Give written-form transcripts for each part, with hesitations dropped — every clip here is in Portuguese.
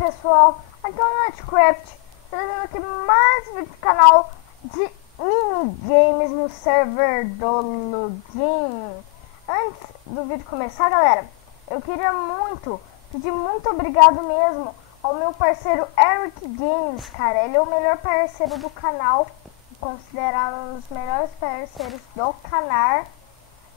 pessoal, aqui é o Nutcraft, trazendo aqui mais vídeo do canal de minigames no server do Login. Antes do vídeo começar, galera, eu queria pedir muito obrigado mesmo ao meu parceiro Eric Games, cara. Ele é o melhor parceiro do canal, considerado um dos melhores parceiros do canal,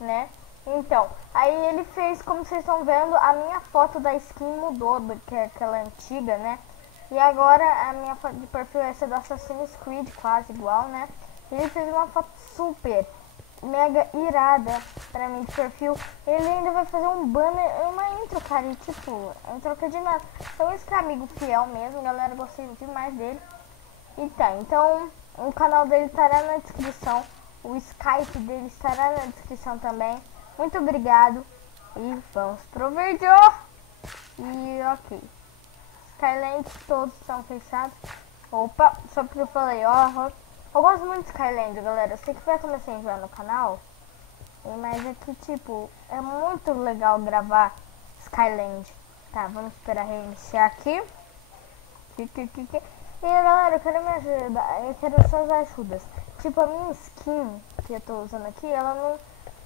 né? Então, aí ele fez, como vocês estão vendo, a minha foto da skin mudou, que é aquela antiga, né? E agora a minha foto de perfil é essa do Assassin's Creed, quase igual, né? E ele fez uma foto super, mega irada pra mim de perfil. Ele ainda vai fazer um banner, uma intro, cara, e tipo, em troca de nada. Então esse é amigo fiel mesmo, galera, gostei demais dele. E tá, então o canal dele estará na descrição, o Skype dele estará na descrição também. Muito obrigado e vamos pro vídeo. E ok, Skylands todos estão fechados. Opa, só porque eu falei, ó, eu gosto muito de Skylands, galera. Eu sei que vai começar a enjoar no canal, mas é que tipo, é muito legal gravar Skylands. Tá, vamos esperar reiniciar aqui. E galera, eu quero me ajudar, eu quero suas ajudas. Tipo, a minha skin que eu tô usando aqui, ela não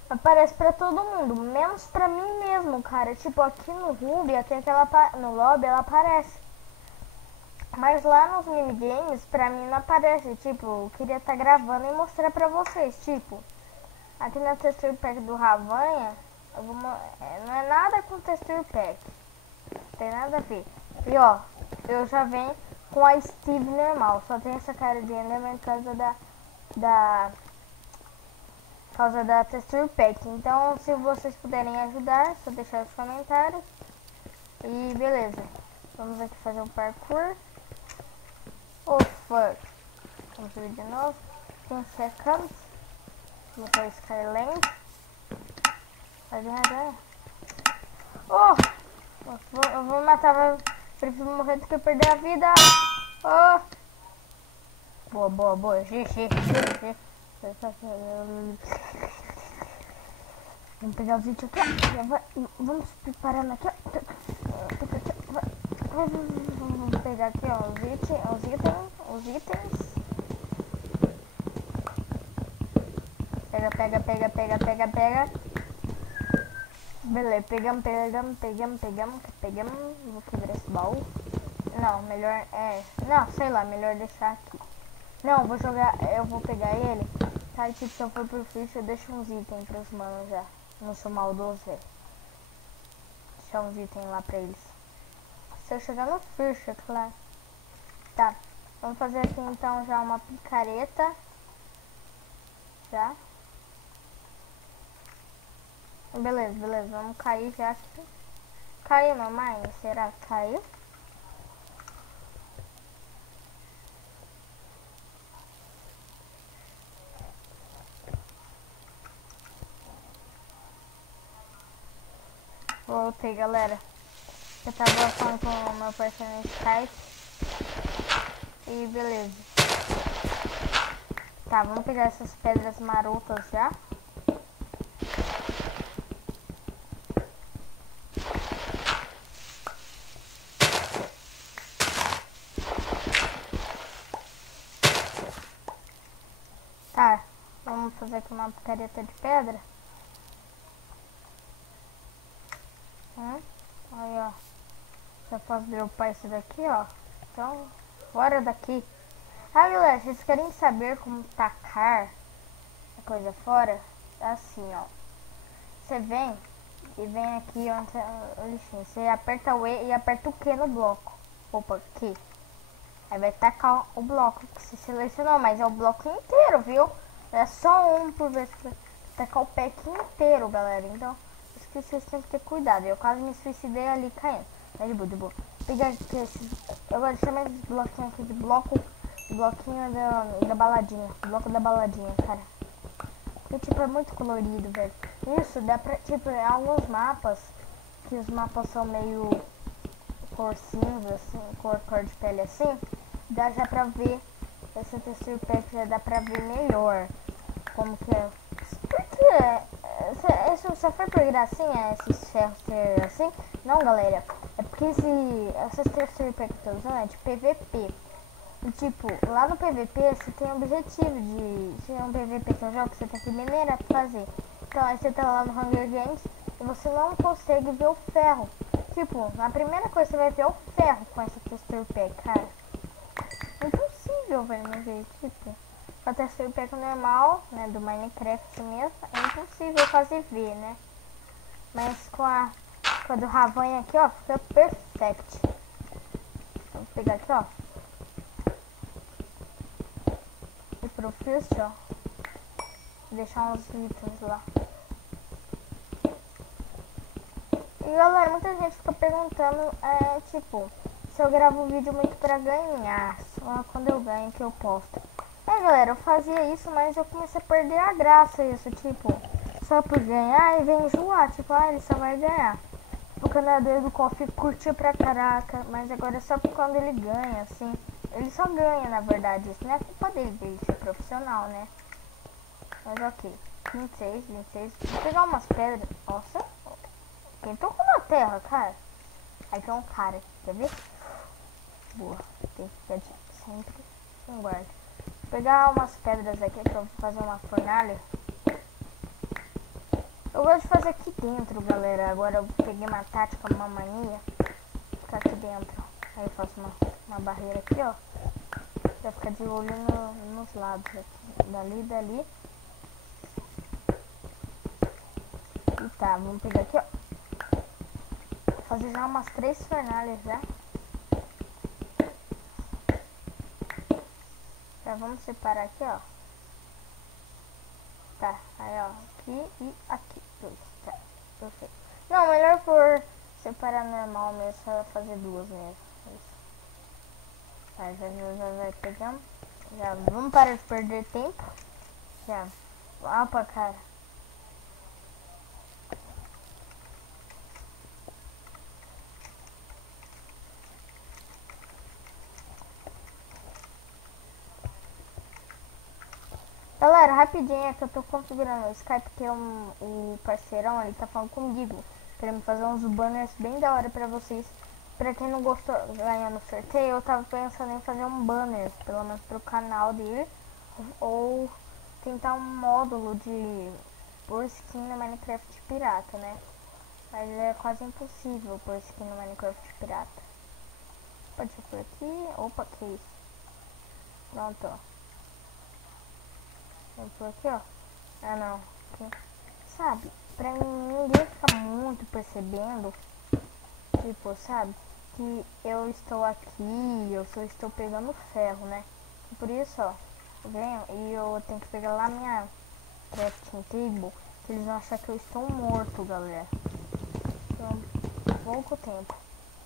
aparece pra todo mundo, menos pra mim mesmo, cara. Tipo, aqui no Ruby, até aquela no lobby, ela aparece. Mas lá nos minigames, pra mim não aparece. Tipo, eu queria estar gravando e mostrar pra vocês. Tipo, aqui na texture pack do Ravanha, não é nada com texture pack. Não tem nada a ver. E ó, eu já venho com a Steve normal. Só tem essa cara de Enderman por causa da texture pack. Então, se vocês puderem ajudar, só deixar nos comentários. E beleza, vamos aqui fazer um parkour. Oh fuck, vamos ver de novo. 15 seconds. Vamos para o Skyland. Vai devagar. Oh, eu vou matar, prefiro morrer do que perder a vida. Oh, boa, GG. Vamos pegar os itens aqui, vamos preparando aqui, ó. Vamos pegar aqui, ó, os itens. Pega. Beleza, pegamos. Vou quebrar esse baú. Não, melhor, não, sei lá, melhor deixar aqui. Não, eu vou pegar ele. Tá, tipo, se eu for pro fish, eu deixo uns itens pros manos já. Não sou maldoso, velho. Deixar uns itens lá pra eles. Se eu chegar no fish, é claro. Tá, vamos fazer aqui então já uma picareta. Já. Beleza, vamos cair já. Caiu, mamãe? Será que caiu? Voltei, galera. Eu tava falando com o meu parceiro no Skype. E beleza. Tá, vamos pegar essas pedras marotas já. Tá, vamos fazer aqui uma picareta de pedra. Aí, ó. Já posso dropar isso daqui, ó. Então, fora daqui. Ah, galera, vocês querem saber como tacar a coisa fora? É assim, ó. Você vem e vem aqui onde o lixinho. Você aperta o E e aperta o Q no bloco. Opa, Q. Aí vai tacar o bloco que você selecionou, mas é o bloco inteiro, viu? É só um por vez que tacar o pack inteiro, galera. Então, isso que vocês têm que ter cuidado. Eu quase me suicidei ali caindo. Mas de boa. Pegar aqui esses. Eu vou chamar esses bloquinhos aqui de bloquinho da baladinha. Bloco da baladinha, cara. Porque tipo, é muito colorido, velho. Isso dá pra, tipo, em alguns mapas, que os mapas são meio cor cinza, assim, cor de pele assim, dá já pra ver, essa texture pack já dá pra ver melhor como que é. Porque, isso só foi por gracinha, esses ferros ser assim? Não, galera, é porque que essas texturas que eu tô usando é de PVP. E tipo, lá no PVP você tem o objetivo de... Se é um PVP que eu jogo, você tem que minerar pra fazer. Então aí você tá lá no Hunger Games e você não consegue ver o ferro. Tipo, na primeira coisa você vai ver o ferro com essa texture pack, cara. É impossível, velho, não ver, tipo... Com a texture pack normal, né, do Minecraft mesmo, é impossível fazer ver, né? Mas com a do Ravanha aqui, ó, fica perfect. Vamos pegar aqui, ó. E pro First, ó. Deixar uns itens lá. E galera, muita gente fica perguntando, tipo, se eu gravo um vídeo muito pra ganhar. Só quando eu ganho que eu posto. Galera, eu fazia isso, mas eu comecei a perder a graça isso, tipo, só por ganhar e vem enjoar, tipo, ele só vai ganhar. O canador do Coffee curtiu pra caraca, mas agora é só quando ele ganha, assim. Ele só ganha, na verdade, isso não é culpa dele ser profissional, né? Mas ok, 26. Vou pegar umas pedras, nossa, quem tocou na terra, cara? Aí tem um cara, quer ver? Boa, tem que ficar sempre com guarda. Vou pegar umas pedras aqui que eu vou fazer uma fornalha. Eu gosto de fazer aqui dentro, galera. Agora eu peguei uma tática, uma mania. Ficar aqui dentro. Aí eu faço uma barreira aqui, ó. Pra ficar de olho nos lados aqui. Dali e dali. E tá, vamos pegar aqui, ó. Vou fazer já umas 3 fornalhas já. Já vamos separar aqui, ó. Tá, aí ó, aqui e aqui. Tá, perfeito. Não, melhor por separar normal mesmo, só fazer 2 mesmo. Isso. Tá, já vai pegando. Já vamos parar de perder tempo. Já. Opa, cara. Galera, rapidinho, é que eu tô configurando o Skype, porque o parceirão, ele tá falando comigo. Querendo fazer uns banners bem da hora pra vocês. Pra quem não gostou, ganhar no sorteio, eu tava pensando em fazer um banner, pelo menos pro canal dele. Ou tentar um módulo de pôr skin no Minecraft pirata, né? Mas é quase impossível pôr skin no Minecraft pirata. Pode ser por aqui. Opa, que isso. Pronto, ó. Vamos por aqui, ó. Ah, não. Aqui. Sabe, pra ninguém ficar muito percebendo, tipo, sabe, que eu estou aqui, eu só estou pegando ferro, né? E por isso, ó, eu venho e eu tenho que pegar lá minha crafting table, que eles vão achar que eu estou morto, galera. Então, pouco tempo.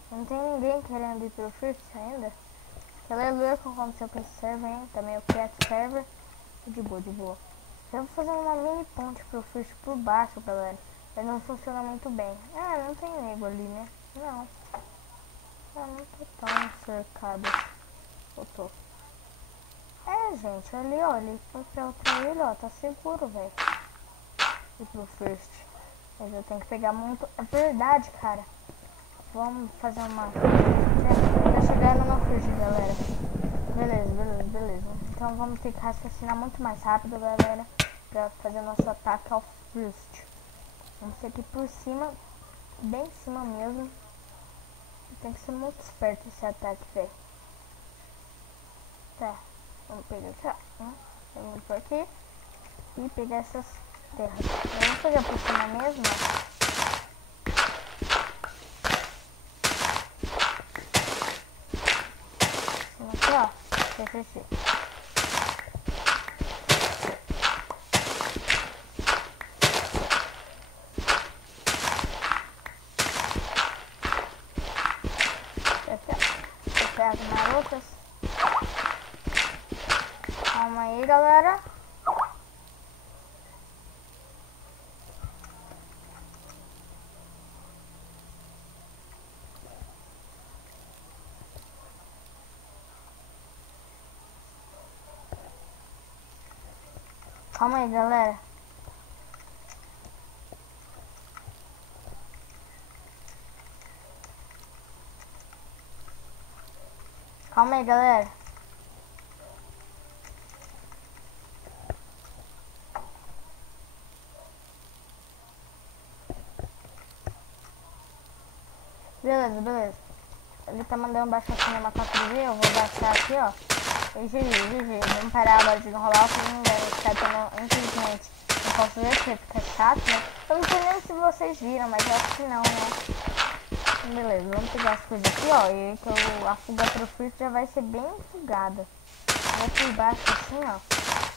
Não tem ninguém querendo ir pro First ainda. Aleluia que aconteceu com esse server, hein? Também o Cat Server. De boa, de boa. Eu vou fazer uma mini ponte pro First por baixo, galera. Mas não funciona muito bem. Ah, não tem nego ali, né? Não. Ah, não tô tão cercado. Eu tô. Gente, ali, ó. Ele infiltrou ele, ó. Tá seguro, velho. Ir pro First. Mas eu tenho que pegar muito. É verdade, cara. Vamos fazer uma... Tá chegando no First, galera. Beleza. Então vamos ter que raciocinar muito mais rápido, galera, pra fazer nosso ataque ao First. Vamos ter que ir por cima, bem em cima mesmo. Tem que ser muito esperto esse ataque, velho. Tá, vamos pegar aqui, ó. Vamos por aqui e pegar essas terras. Vamos pegar por cima mesmo, ó. Aqui, ó. Fechei. As marotas. Calma aí, galera. Calma aí, galera. Calma aí, galera. Beleza, beleza. Ele tá mandando baixar aqui na macaco do eu vou baixar aqui, ó. E GG. Vamos parar agora de enrolar, porque não deve ficar tendo, infelizmente. Não posso ver porque fica chato, né? Eu não sei nem se vocês viram, mas eu acho que não, né? Beleza, vamos pegar as coisas aqui, ó. E que a fuga pro First já vai ser bem fugada. Vou por baixo assim, ó.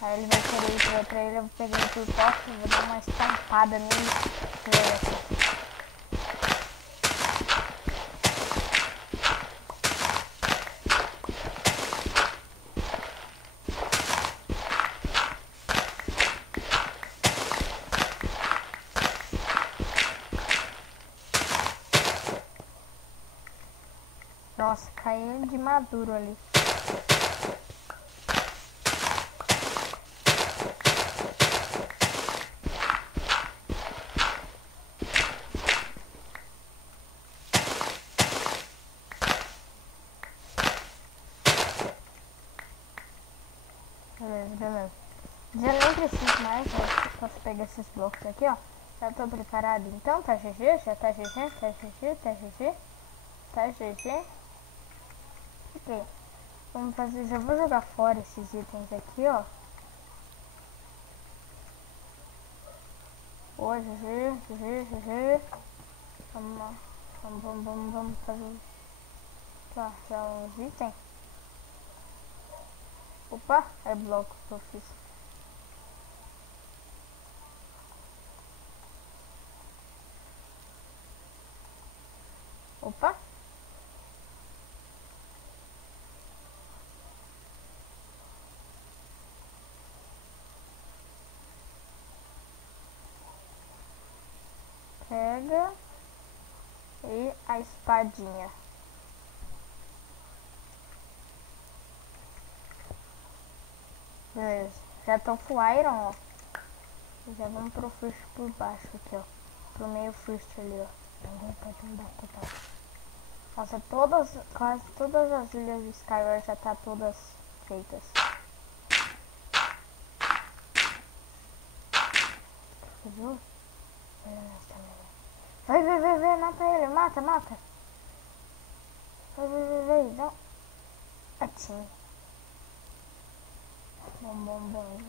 Aí ele vai querer ir pra ele, eu vou pegar ele por costas, vou dar uma estampada nele. Nossa, caiu de maduro ali. Beleza. Já nem preciso mais, né? Posso pegar esses blocos aqui, ó. Já tô preparado então, tá GG? Já tá GG? Tá GG? Tá GG? Tá GG? Ok. Vamos fazer, já vou jogar fora esses itens aqui, ó. Ô, GG. Vamos lá. Vamos fazer. Tá, já uns itens. Opa, é bloco que eu fiz. Opa. Pega. E a espadinha. Beleza. Já tô full iron, ó. Já vamos pro first por baixo aqui, ó. Pro meio first ali, ó. Ninguém pode me dar total. Nossa, quase todas as ilhas de Skyward já tá todas feitas. Viu? Vai, mata ele, mata. Vai, não. Atim. Bom.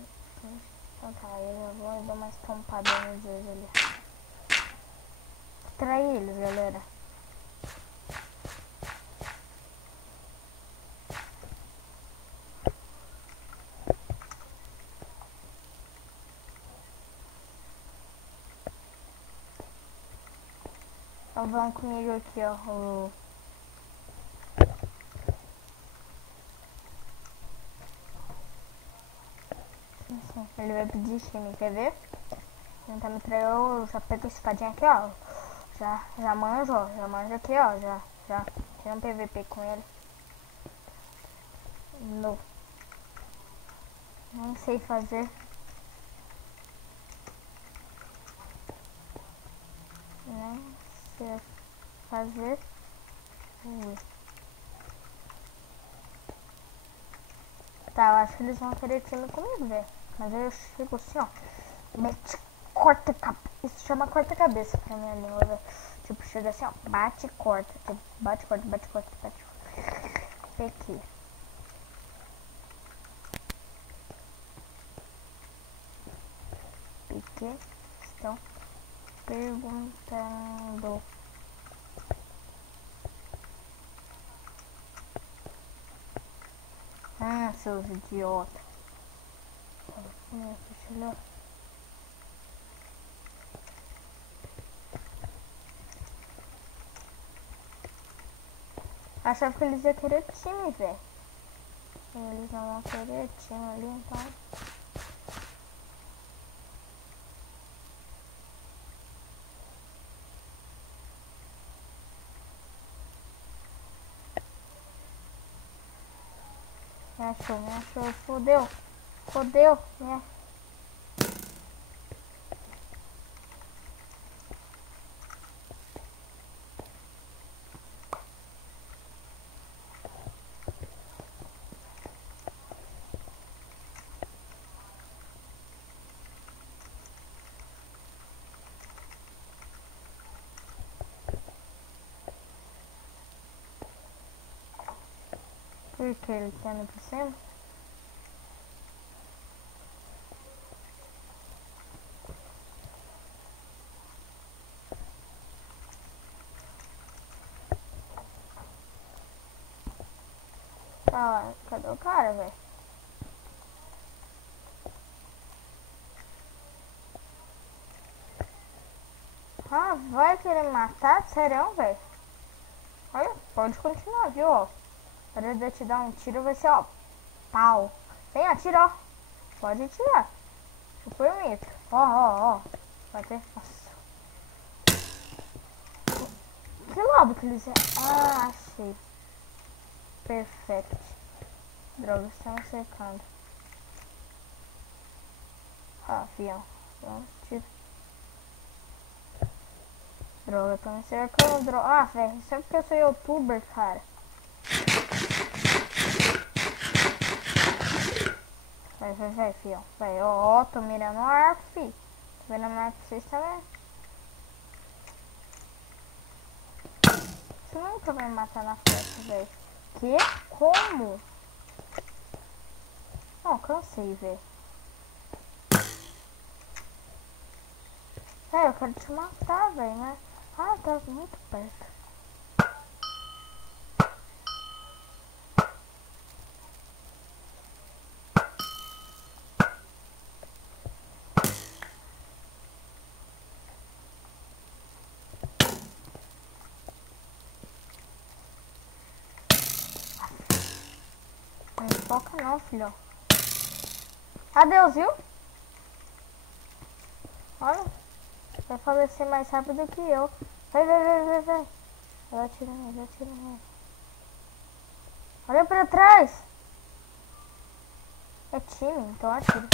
Então tá, eu vou dar uma estampada nos dois ali. Trai eles, galera. Então vão comigo aqui, ó. Ele vai pedir time, quer ver? Tentar me trair, eu já pego a espadinha aqui, ó. Já manjo, ó. Já manjo aqui, ó. Já. Tem um PVP com ele. Não. Nem sei fazer. Nem sei fazer. Tá, eu acho que eles vão querer time comigo, velho. Mas eu chego assim, ó. Mete, corta cabeça. Isso chama corta cabeça pra minha língua, velho. Tipo, chega assim, ó. Bate e corta. Tipo, bate, corta. Peguei. Peguei. Estão perguntando. Seus idiotas. Achava que eles iam querer time, velho. Eles não vão querer time ali, então. Me achou. Fodeu, né? Porque ele tá indo por cima. Ah, cadê o cara, velho? Ah, vai querer me matar? Sério, velho? Olha, pode continuar, viu, ó. Para de eu te dar um tiro, vai ser, ó, pau. Vem, atira, ó. Pode atirar. Eu permito. Ó. Vai ter... Nossa. Que lobo que eles... Ah, achei. Perfeito. Droga, estão cercando. Ah, fião. Pronto, tiro. Droga, estão me cercando. Droga. Ah, velho, isso é porque eu sou youtuber, cara. Vai, fião. Vai, ó, tô mirando o arco, fi. Tô mirando o arco pra vocês também. Você nunca vai me matar na flecha, velho. Que? Como? Não, cansei, velho. É, eu quero te matar, velho, né? Ah, tá muito perto. Não foca não, filho. Adeus, viu? Olha. Vai falecer mais rápido que eu. Vai. Vai atirando. Olha pra trás. É time, então atira.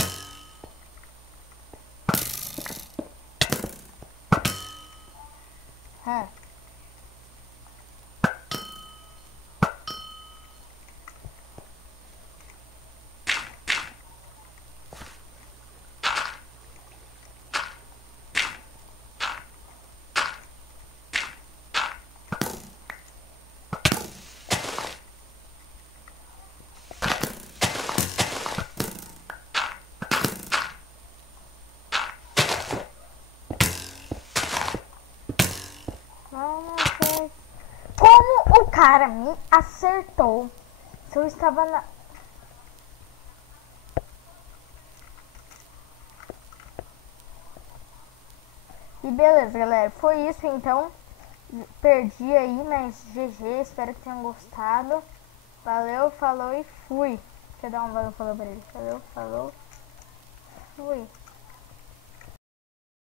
Como o cara me acertou? Se eu estava na... E beleza, galera. Foi isso, então. Perdi aí, mas GG. Espero que tenham gostado. Valeu, falou e fui. Deixa eu dar um valeu, falou pra ele. Valeu, falou, fui.